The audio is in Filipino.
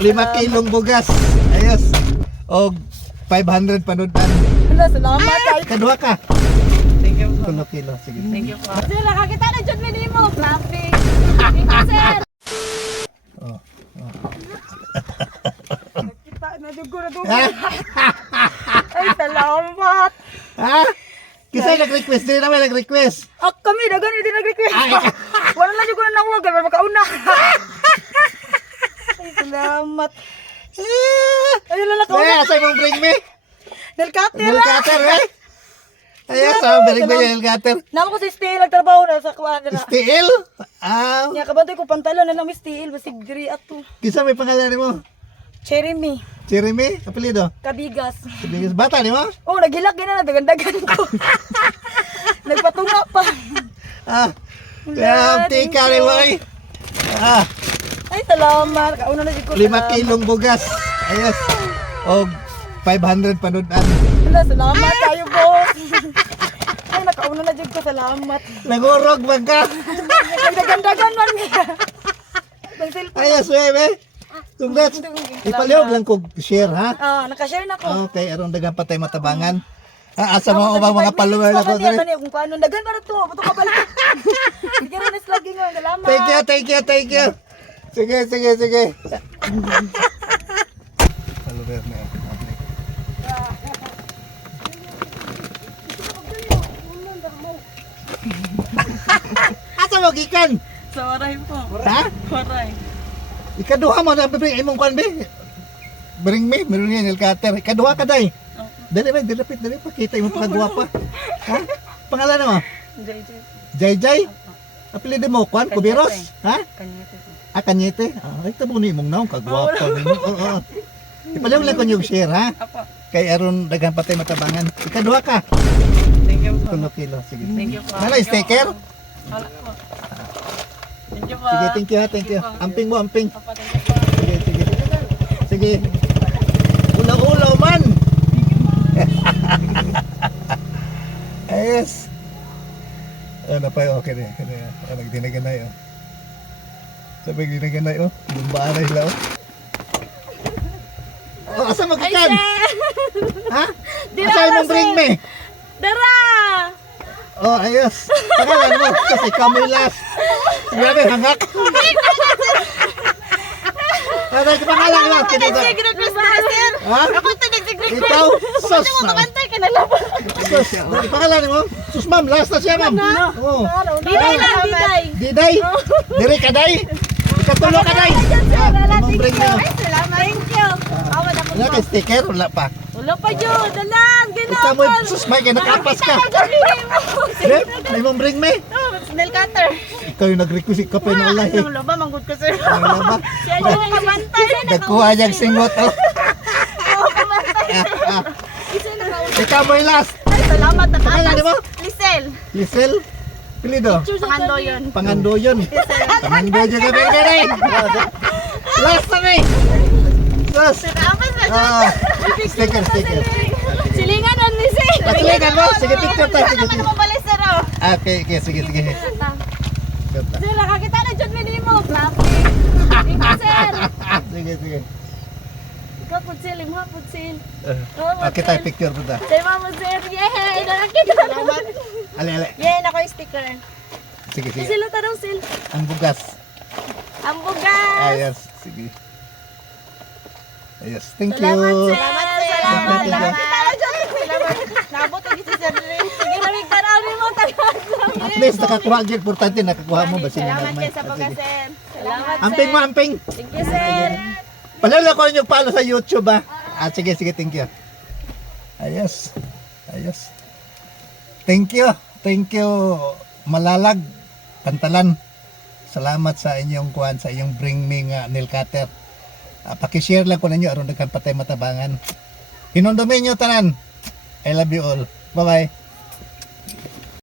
5 kilong bugas. Ayos. Og 500 panudan. Wala, salamat kay. Kaduha ka. Thank you po. 3 kilo. Sige. Thank you po. Sir, nakakita na dyan minimo. Plastic. Thank you, sir. Oh. Nakita na dyan ko na doon. Ha? Ay, salamat. Ha? Kisay nag-request. Di naman nag-request. Kami, dagan hindi nag-request. Ay. Wala na dyan ko na nakuha. Gawin makauna. Ay, salamat. Ay, lalakaw Eh, na. asay mong bring me? Nalkate Nail na. cutter, eh? Ayos, bring me yung nail cutter. Naman ko sa steel, nagtrabaho na sa kuhaan na. Steel? Ah, Nya kabantay ko pantalon na lang may steel, basig diri ato. kisa may pangalan mo? Jeremy, Jeremy? Apelido? Kabigas. Sabihin, bata ni mo? Oh, nagilak gina na dagan-dagan ko. Nagpatunga pa. Ah, Wala, tika thank ni you. mo eh. Ah, Ay, salamat. Kauna na siguro. 5 kilong bugas. Ayos. Og 500 panudan. Wala, salamat kayo, boss. Ay, nakauna na dyan ko. Salamat. Nagurog bang ka? Nagdagan-dagan man niya. Ang cellphone. Ayos, bebe. Congrats. Ipalihog lang kog share, ha? Nakashare na ko. Okay, aron dagang patay matabangan. Asa mo ubang mga follower na ko diri. Kung paano, dagan pa na to. Bato ka pala. Bigyan na na lagi nga. Salamat. Thank you. Sige. Follower na. Asa mo gikan? Sa waray po. Ha? Waray. Ikaduha mo na bring imong kwan be. Bring me, meron yan cutter. Ikaduha ka day. Dali ba, dilapit, pakita imong pagagwapa. Ha? Pangalan mo? JJ. Jay. Apelido mo kwan, Kubiros? Ha? Kanyete po. Kanyete. Ay tabo ni imong naong kagwapa nimo. Oo. Ipalaw lang ko yung share, ha? Apo. Kay aron dagang patay matabangan. Ikaduha ka. Thank you po. 3 kilo, sige. Thank you po. Nala sticker? Wala po. Thank you po. Sige, thank you. Amping mo, amping. Apo, thank you po. Sige. Ulaw-ulaw man. Ayos. Ano pa yun? Okay na. Nagdinagan na yun. Sabi dinagan na yun. Bumbaan na sila. Oh, asa magkikan? Ha? Asa mong bring me? Dara! Oh, ayos. Pangalan mo. Kasi kamoy last. Grabe, hangak. Ano yung pangalan mo? Nag-request na, sir. Ha? Ako ito nag-request. Ikaw? Sus. Kabantay ka na lang. Sus. Ang pangalan mo? Sus, ma'am. Last na siya, ma'am. Oo. Diday lang, diday. Diday? Diri ka, day? Ikatulo ka, day? Imong bring me. Salamat. Thank you. Awad ako. Wala ka sticker? Wala pa. Wala pa yun. Dalang. Ikaw mo, sus, may kinakapas ka. Rep, imong bring me. Nail cutter. Ikaw yung nag-request ka pa na Allah eh. Ang loba, manggod ko, sir. Ang laba. Siya yung kabantay. Nagkuha niyang singot. Oh. Isa na kauna. Ikaw mo yung last. Ay, salamat. Pangalan mo? Lisel. Lisel? Pilido? Pangando yun. Pangandoyon. Pangandoyon ka ba rin? Last na rin. Sus. Nakapas na siya. Ah, sticker. Silingan ang Lisel. Pasilingan mo. Sige, picture tayo. Sige. Naman mo balik, sir. Oh. Okay, sige. Sir, nakakita na dyan minimo. Plastic. Thank you, sir. Sige. Ikaw, putsil. Imo, putsil. Okay tayo, picture po ta. Say, mama, sir. Yay! Nakakita na naman. Ale. Yay, nako yung sticker. Sige. Sila tarong sil. Ang bugas. Ang bugas. Ayos. Sige. Ayos. Thank you. Salamat, sir. Salamat. Thank you. Nakakita na dyan. Salamat. Nabot ang si sir. Sige, namig tanawin mo. At least nakakuha ang importante nakakuha mo ba sila Salamat nagmay. kayo sa pagka-sir. Salamat, sir. Amping mo, amping. Thank you, sir. Palala ko yung palo sa YouTube ba? Sige, thank you. Ayos. Thank you. Malalag, Pantalan. Salamat sa inyong kuhan, sa inyong bring me nga nail cutter. Paki-share lang ko ninyo aron daghang patay matabangan. Hinundumin nyo tanan. I love you all. Bye-bye.